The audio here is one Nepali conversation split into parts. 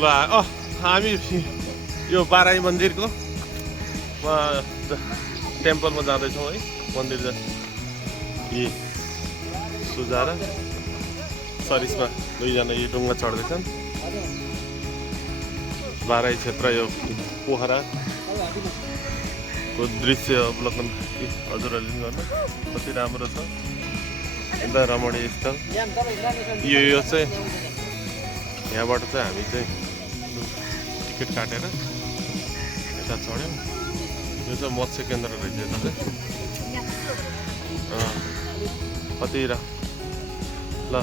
ल हामी यो बाराई मन्दिरको टेम्पलमा जाँदैछौँ है। मन्दिर यी सुजा र सरिसमा दुईजना यो डुङ्गा चढ्दैछन्। बाराई क्षेत्र यो पोखराको दृश्य अवलोकन हजुरहरूले पनि गर्नु कति राम्रो छ। एकदम रमणीय स्थल यो चाहिँ यहाँबाट चाहिँ हामी चाहिँ टिकट काटेर यता चढ्यौँ। यो चाहिँ मत्स्य केन्द्र रहेछ यता चाहिँ कति ल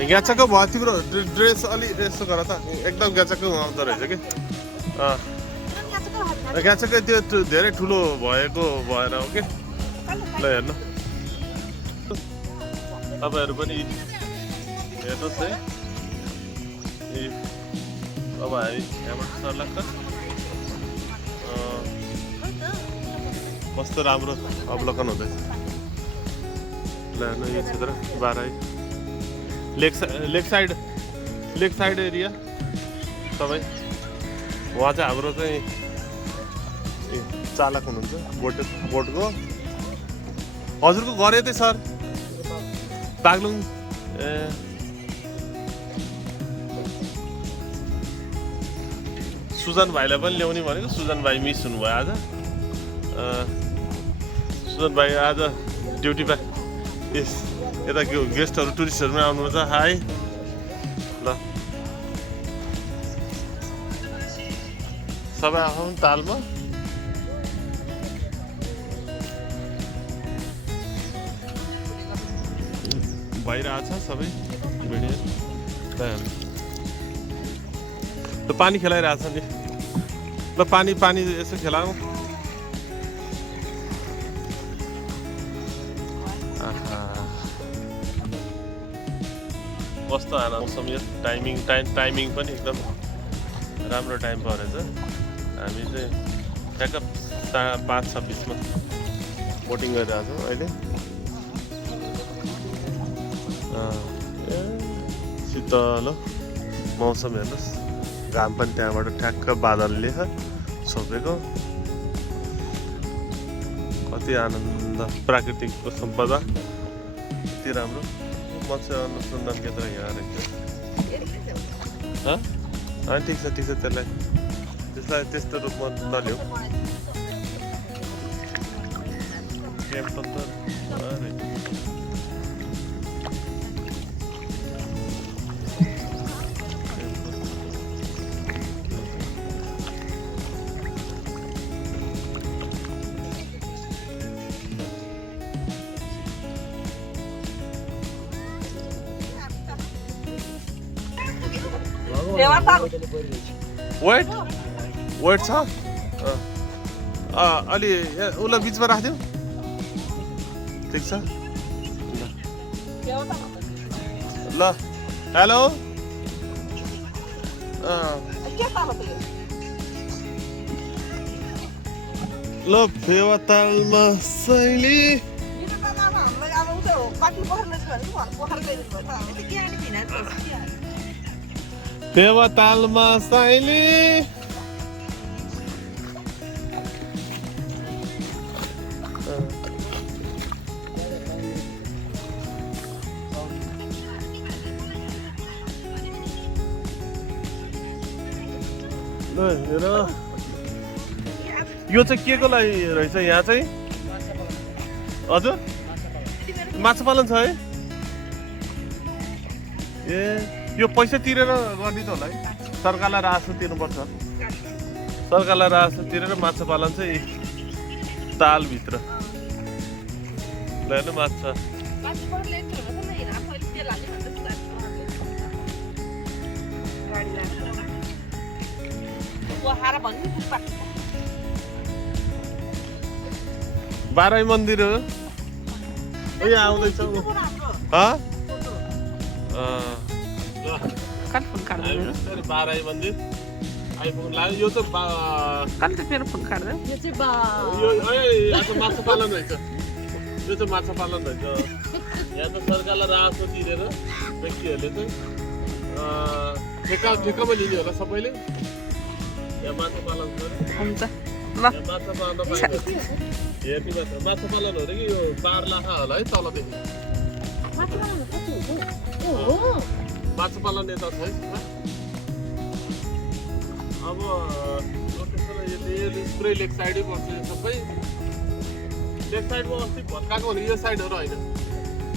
ग्याचक्क भयो तिम्रो ड्रेस अलि यसो गर त एकदम ग्याचक्क आउँदो रहेछ कि ग्याचक्कै त्यो धेरै ठुलो भएको भएर हो कि ल हेर्नु तपाईँहरू पनि हेर्नुहोस् है। अब हामी यहाँबाट सर्लाक्क कस्तो राम्रो अवलोकन हुँदैछ। ल हेर्नु यो क्षेत्र बाराई लेक साइड एरिया सबै। उहाँ चाहिँ हाम्रो चाहिँ चालक हुनुहुन्छ बोटको। हजुरको घर यतै सर बागलुङ। सुजन भाइलाई पनि ल्याउने भनेको सुजन भाइ मिस हुनुभयो आज। सुजन भाइ आज ड्युटीमा यता गेस्टहरू टुरिस्टहरू पनि आउनुहुन्छ। हाई ल सबै आउनु तालमा। भइरहेछ सबै भिडियो। ल पानी खेलाइरहेछ नि। ल पानी यसो खेलाऊ। कस्तो आना मौसम यो टाइमिङ पनि एकदम राम्रो टाइम परेछ। हामी चाहिँ ठ्याक्क 5:26 बोटिङ गरिरहेछौँ अहिले। शीतल मौसम हेर्नुहोस्। घाम पनि त्यहाँबाट ठ्याक्क बादलले छोपेको। कति आनन्द प्राकृतिकको सम्पदा यति राम्रो। मत्स्य अनुसन्धान केन्द्र यहाँ रहेछ। ठिक छ त्यसलाई त्यस्तो रूपमा नलिऊ। टेम्पल त वेट छ अलि उसलाई बिचमा राखिदिउँ। ठिक छ ल हेलो ल फेवातालमा शैली फेवातालमा शैली हेर यो चाहिँ के को लागि रहेछ यहाँ चाहिँ हजुर माछा पालन छ है। ए यो पैसा तिरेर गरिदिन्छ होला है। सरकारलाई राजस्व तिर्नुपर्छ। सरकारलाई राजस्व तिरेर माछा पालन चाहिँ तालभित्र। ल हेर्नु माछा बाराई मन्दिर हो यहाँ आउँदैछ। बाराई मन्दिर आइपुग्नु लाग्यो। यो चाहिँ माछा पालन रहेछ। यो चाहिँ माछा पालन रहेछ। यहाँ त सरकारलाई राजस्व तिरेर व्यक्तिहरूले चाहिँ ठेक्कामा लिने होला सबैले यहाँ माछा पालन हुन्छ ल माछा पाल्न पाइन्छ हेर्ने मात्र माछा पालन हो कि यो 12 लाख होला है तलदेखि माछा पालन यता छ है अब लोकेसन यो पुरै लेक साइडै पर्छ यो सबै लेक साइडमा अस्ति भत्काएको भने यो साइडहरू होइन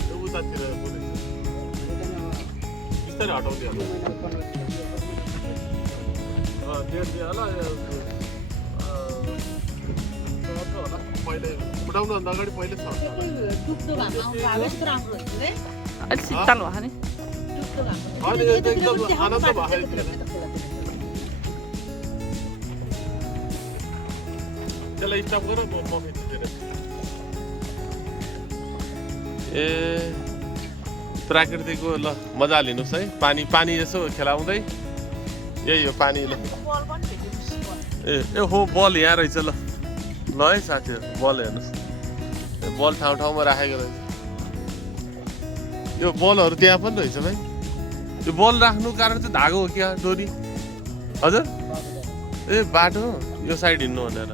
यो उतातिर बोलेको बिस्तारै हटाउँदै होला होला पहिले फुटाउनुभन्दा अगाडि पहिले सर्छ अलि शीतल भयो नि अनि यो एकदम आनन्द भएको त्यसलाई स्टप गर म खिच्छु ए प्राकृतिकको ल मजा लिनुहोस् है पानी यसो खेलाउँदै यही हो पानी ल ए हो बल यहाँ रहेछ ल है साथीहरू बल हेर्नुहोस् बल ठाउँमा राखेको रहेछ यो बलहरू त्यहाँ पनि रहेछ भाइ यो बल राख्नु कारण चाहिँ धागो हो क्या डोरी हजुर ए बाटो यो साइड हिँड्नु भनेर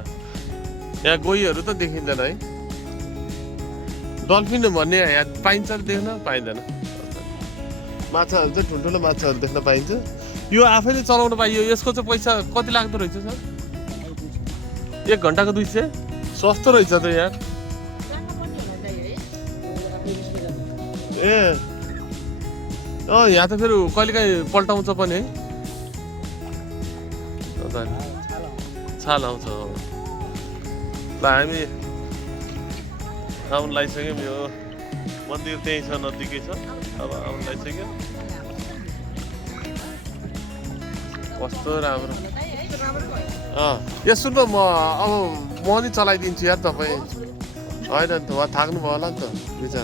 यहाँ गोहीहरू त देखिँदैन है डल्फिन भन्ने यहाँ पाइन्छ देख्न पाइँदैन माछाहरू चाहिँ ठुल्ठुलो माछाहरू देख्न पाइन्छ यो आफैले चलाउन पाइयो यसको चाहिँ पैसा कति लाग्दो रहेछ सर 1 घन्टाको 200 सस्तो रहेछ त यहाँ ए यहाँ त फेरि कहिलेकाहीँ पल्टाउँछ पनि है छाल आउँछ ल हामी आउनु लागिसक्यौँ यो मन्दिर त्यहीँ छ नजिकै छ अब आउनु लागिसक्यो कस्तो राम्रो यो सुन्नु म अब म नि चलाइदिन्छु यार तपाईँ होइन नि त उहाँ थाक्नुभयो होला नि त बिचरा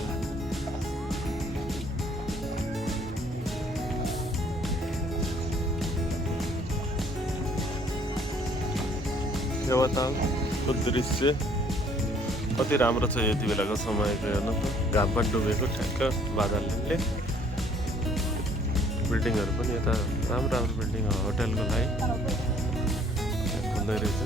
देवताको दृश्य कति राम्रो छ यति बेलाको समयको हेर्नु त घाम पनि डुबेको ठ्याक्क बादलले बिल्डिङहरू पनि यता राम्रो राम्रो बिल्डिङ होटेलको लागि खुल्दै रहेछ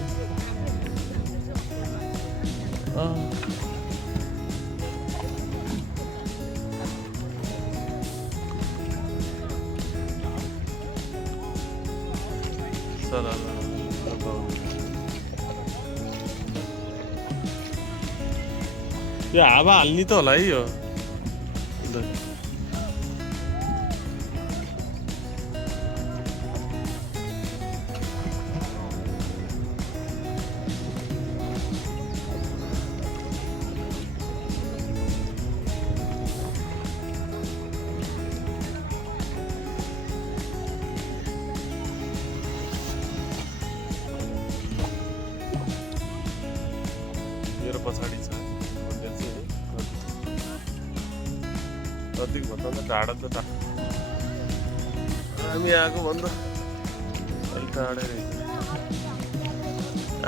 यो हावा हाल्ने त होला है यो मेरो पछाडि छ नजिक भन्दा त टाढा त हामी आएको भन्दा अलिक टाढै रहेछ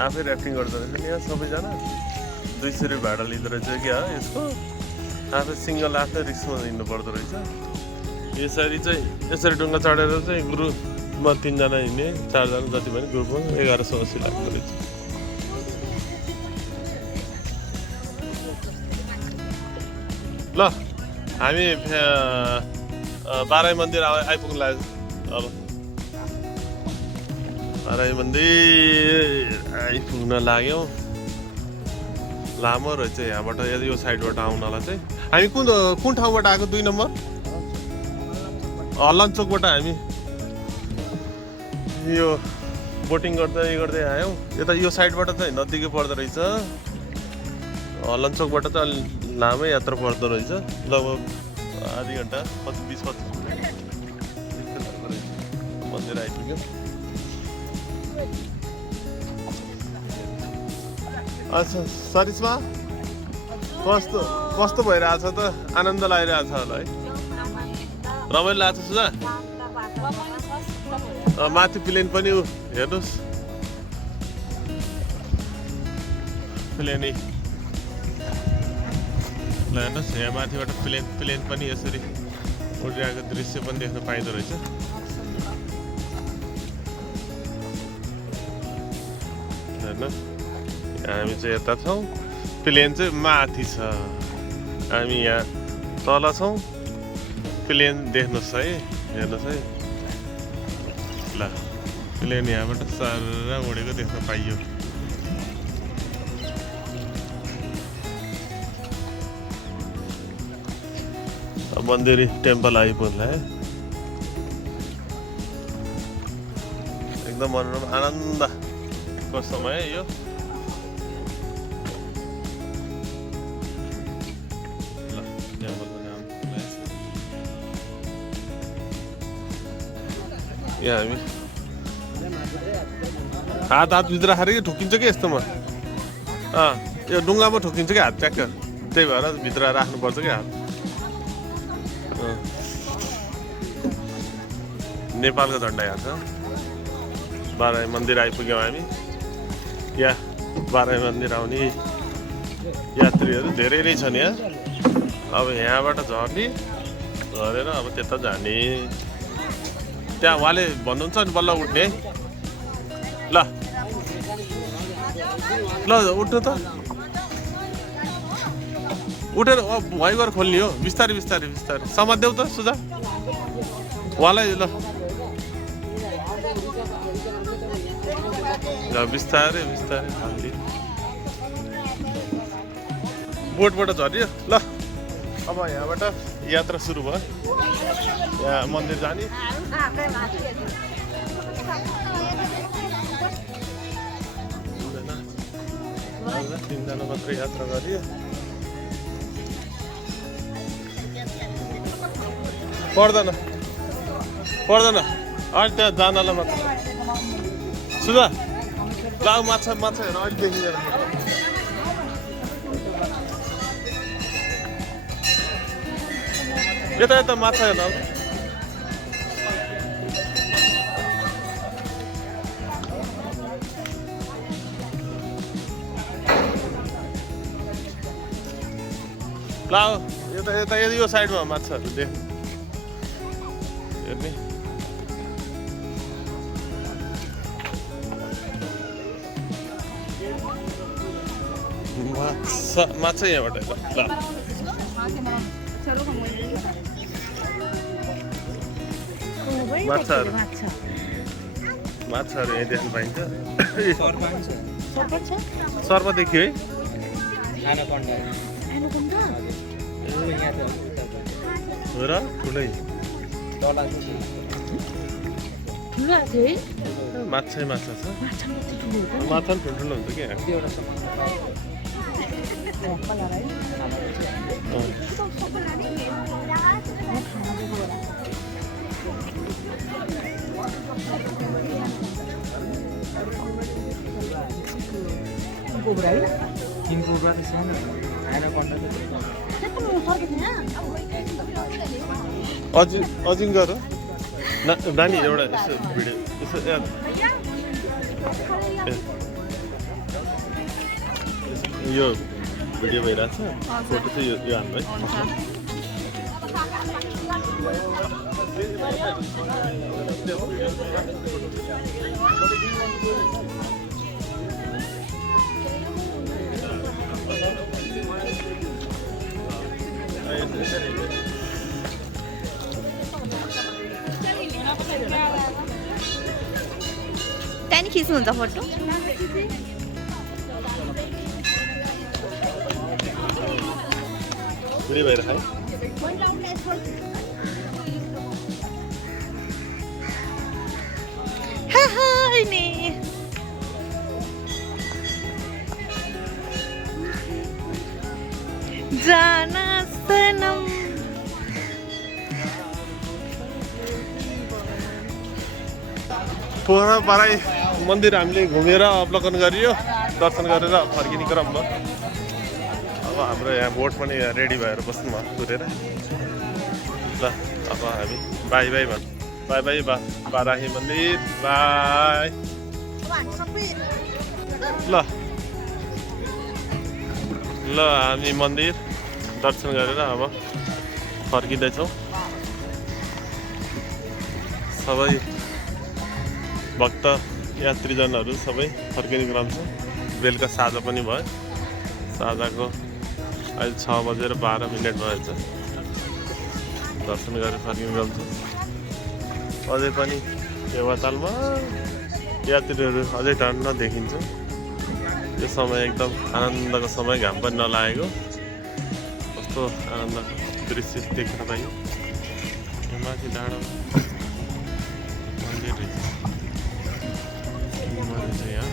आफै ऱ्याफ्टिङ गर्दो रहेछ नि यहाँ सबैजना 200 रुपियाँ भाडा लिँदो रहेछ क्या यसको आफै सिङ्गल आफ्नै रिक्समा हिँड्नु पर्दो रहेछ यसरी चाहिँ यसरी डुङ्गा चढेर चाहिँ ग्रुपमा 3 जना हिँड्ने 4 जना जति पनि ग्रुपमा 1180 लाग्दो रहेछ ल हामी बाराई मन्दिर आइपुग्नु लाग्यो अब बाराई मन्दिर आइपुग्न लाग्यौँ लामो रहेछ यहाँबाट यो साइडबाट आउनलाई चाहिँ हामी कुन ठाउँबाट आएको 2 नम्बर लन्चोकबाट हामी यो बोटिङ गर्दै आयौँ यता यो साइडबाट चाहिँ नजिकै पर्दो रहेछ लन्चोकबाट त अलि लामै यात्रा पर्दो रहेछ लगभग आधी घन्टा 20-25 मिनट मन्दिर आइपुग्यो अच्छा सरिस्मा कस्तो भइरहेछ त आनन्द लागिरहेछ होला है रमाइलो लाग्छ सुझा माथि प्लेन पनि हेर्नुहोस् प्लेनै ल हेर्नुहोस् यहाँ माथिबाट प्लेन पनि यसरी उडिरहेको दृश्य पनि देख्न पाइँदो रहेछ होइन हामी चाहिँ यता छौँ प्लेन चाहिँ माथि छ हामी यहाँ तल छौँ प्लेन देख्नुहोस् है हेर्नुहोस् है ल प्लेन यहाँबाट सारा उडेको देख्न पाइयो मन्दिरी टेम्पल आइपुग्ला है एकदम मनोरम आनन्दको समय यो ल टेम्पलको नाम यहाँ हामी हातभित्र खाएर ठोकिन्छ कि यस्तोमा यो डुङ्गामा ठोकिन्छ कि हात ट्याक्क त्यही भएर भित्र राख्नुपर्छ कि हात नेपालको झन्डा यहाँ छ बाराही मन्दिर आइपुग्यौँ हामी यहाँ बाराही मन्दिर आउने यात्रीहरू धेरै नै छन् यहाँ अब यहाँबाट झर्ने झरेर अब त्यता जाने त्यहाँ उहाँले भन्नुहुन्छ नि बल्ल उठ्ने ल ल उठ्नु त उठेर भइ गरेर खोल्ने हो बिस्तारै बिस्तारै बिस्तारै समात्देऊ त सुझा उहाँलाई ल बिस्तारै बिस्तारै खालि बोटबाट झऱ्यो ल अब यहाँबाट यात्रा सुरु भयो यहाँ मन्दिर जाने तिनजना मात्रै यात्रा गरियो पर्दैन पर्दैन अहिले त्यहाँ जानलाई मात्र सुधा ल माछा माछा हेर अहिले देखिँदैन यता यता माछा हेर्न ल यता यता यो साइडमा माछाहरू देख हेर्ने माछा यहाँबाट ल माछाहरू माछाहरू यहीँ देख्न पाइन्छ सर्प देखियो है हो र ठुलै माछा माछा छ माछा पनि ठुल्ठुलो हुन्छ क्या अजिङ्गर हो नानी एउटा यसो भिडियो यसो यो भिडियो भइरहेछ फोटो चाहिँ यो हाम्रो है त्यहाँदेखि खिच्नुहुन्छ फोटो नि जाना सनम पोखरा बाराई मन्दिर हामीले घुमेर अवलोकन गरियो दर्शन गरेर फर्किने क्रममा अब हाम्रो यहाँ बोट पनि रेडी भएर बस्नु भयो तुरेर ल अब हामी बाई बाई भन् बाई बाई बाराही मन्दिर बाई ल ल हामी मन्दिर दर्शन गरेर अब फर्किँदैछौँ सबै भक्त यात्रीजनहरू सबै फर्किने क्रम छ बेलुका साँझ पनि भयो। साँझको अहिले 6:12 भएछ। दर्शन गरेर फर्किनु गल्छ। अझै पनि देवातालमा यात्रीहरू अझै टन्न देखिन्छ। यो समय एकदम आनन्दको समय, घाम पनि नलागेको कस्तो आनन्दको दृश्य देख्न पाइयो। यो माथि डाँडामा मन्दिर रहेछ। यहाँ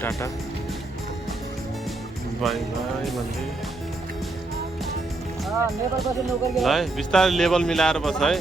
टाटा बाई बाई मन्दिर। ल बिस्तारै लेभल मिलाएर बस है।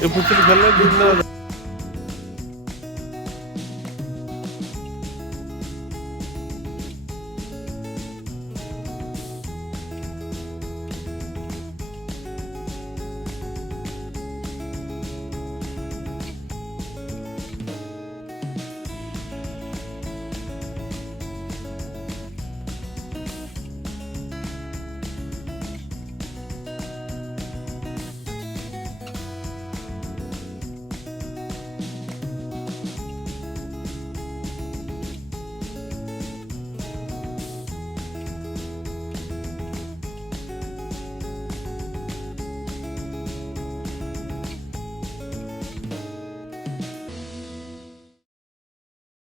यो पुस्तक खेल्न दिन